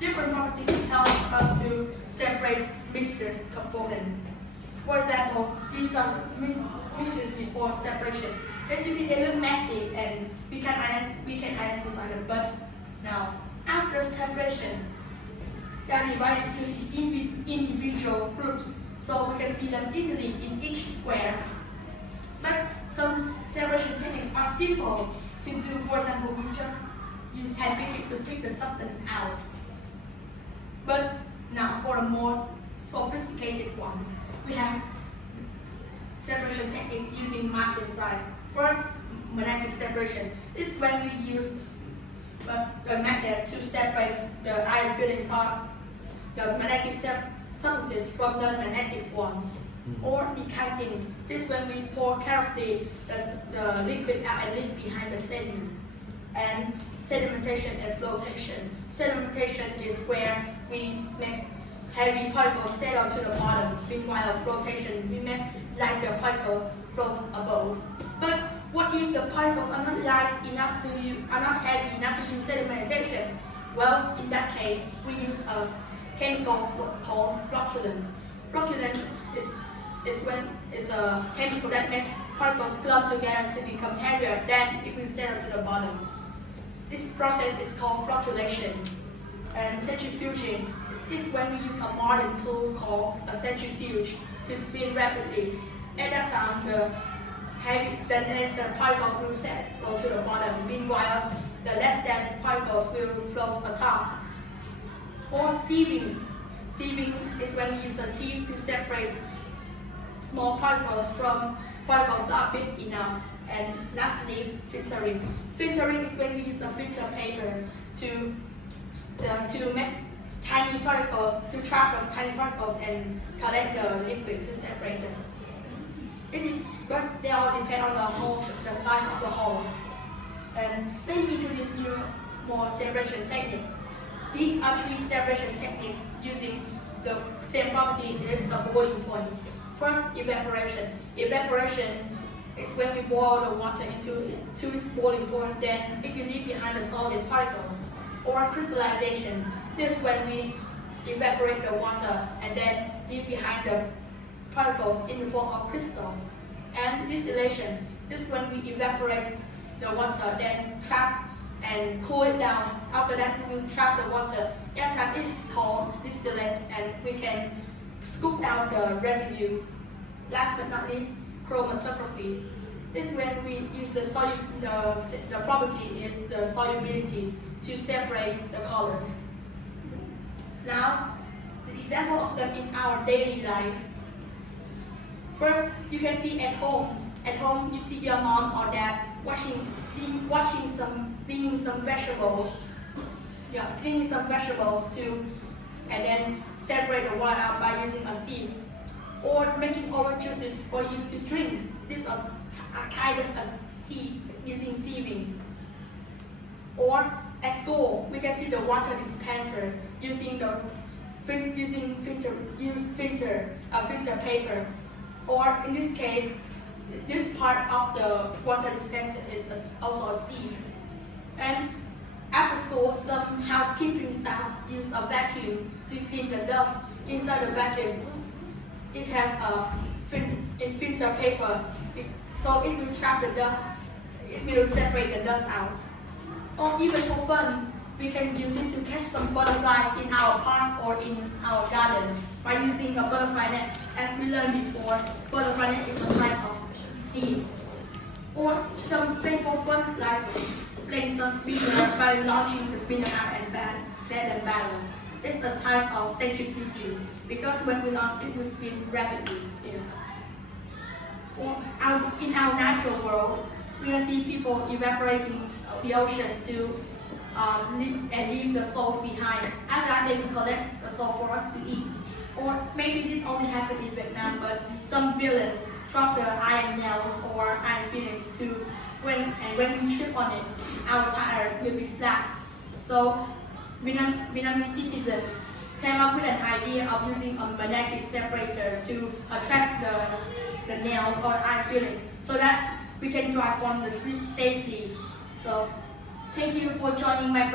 Different properties help us to separate mixtures components. For example, these are mixtures before separation. As you see, they look messy and we can identify them. But now, after separation, they are divided into individual groups, so we can see them easily in each square. But some separation techniques are simple to do. For example, we just use hand picking to pick the substance out. But now for the more sophisticated ones, we have separation techniques using mass and size. First, magnetic separation. This is when we use a magnet to separate the iron fillings or the magnetic substances from non-magnetic ones. Or decanting. This is when we pour carefully the liquid out and leave behind the sediment. And sedimentation and flotation. Sedimentation is where we make heavy particles settle to the bottom. Meanwhile, flotation, we make lighter particles float above. But what if the particles are not light enough are not heavy enough to use sedimentation? Well, in that case, we use a chemical called flocculant. Flocculant is a chemical that makes particles clump together to become heavier, then it will settle to the bottom. This process is called flocculation. And centrifuging is when we use a modern tool called a centrifuge to spin rapidly. At that time, the denser particles will settle to the bottom. Meanwhile, the less dense particles will float atop. Or sieving. Sieving is when we use a sieve to separate small particles from particles not big enough. And lastly, filtering. Filtering is when we use a filter paper to make tiny particles, to trap the tiny particles and collect the liquid to separate them. But they all depend on the size of the holes. And let me introduce you more separation techniques. These are three separation techniques using the same property as the boiling point. First, evaporation. Evaporation is when we boil the water to its boiling point, then it will leave behind the solid particles. Or crystallization. This is when we evaporate the water and then leave behind the particles in the form of crystal. And distillation. This is when we evaporate the water, then trap and cool it down. After that, we will trap the water. That time is called distillate, and we can scoop out the residue. Last but not least, chromatography. This is when we use the property is the solubility to separate the colors. Now, the example of them in our daily life. First, you can see at home. At home, you see your mom or dad cleaning some vegetables. Yeah, cleaning some vegetables and then separate the water out by using a sieve. Or making orange juices for you to drink. This is a kind of a sieve, using sieving. Or at school, we can see the water dispenser using filter paper. Or in this case, this part of the water dispenser is also a sieve. And after school, some housekeeping staff use a vacuum to clean the dust inside the vacuum. It has a filter paper, so it will trap the dust. It will separate the dust out. Or even for fun, we can use it to catch some butterflies in our park or in our garden by using a butterfly net. As we learned before, butterfly net is a type of sieve. Or some playful fun like playing some spinner by launching the spinner out and let them battle. It's a type of centrifuging because when we launch, it will spin rapidly. Or in our natural world, we can see people evaporating the ocean to leave the salt behind. After that, they will collect the salt for us to eat. Or maybe this only happened in Vietnam, but some villains drop the iron nails or iron fillings when we trip on it, our tires will be flat. So Vietnamese citizens came up with an idea of using a magnetic separator to attract the nails or iron filling so that we can drive on the street safely. So thank you for joining my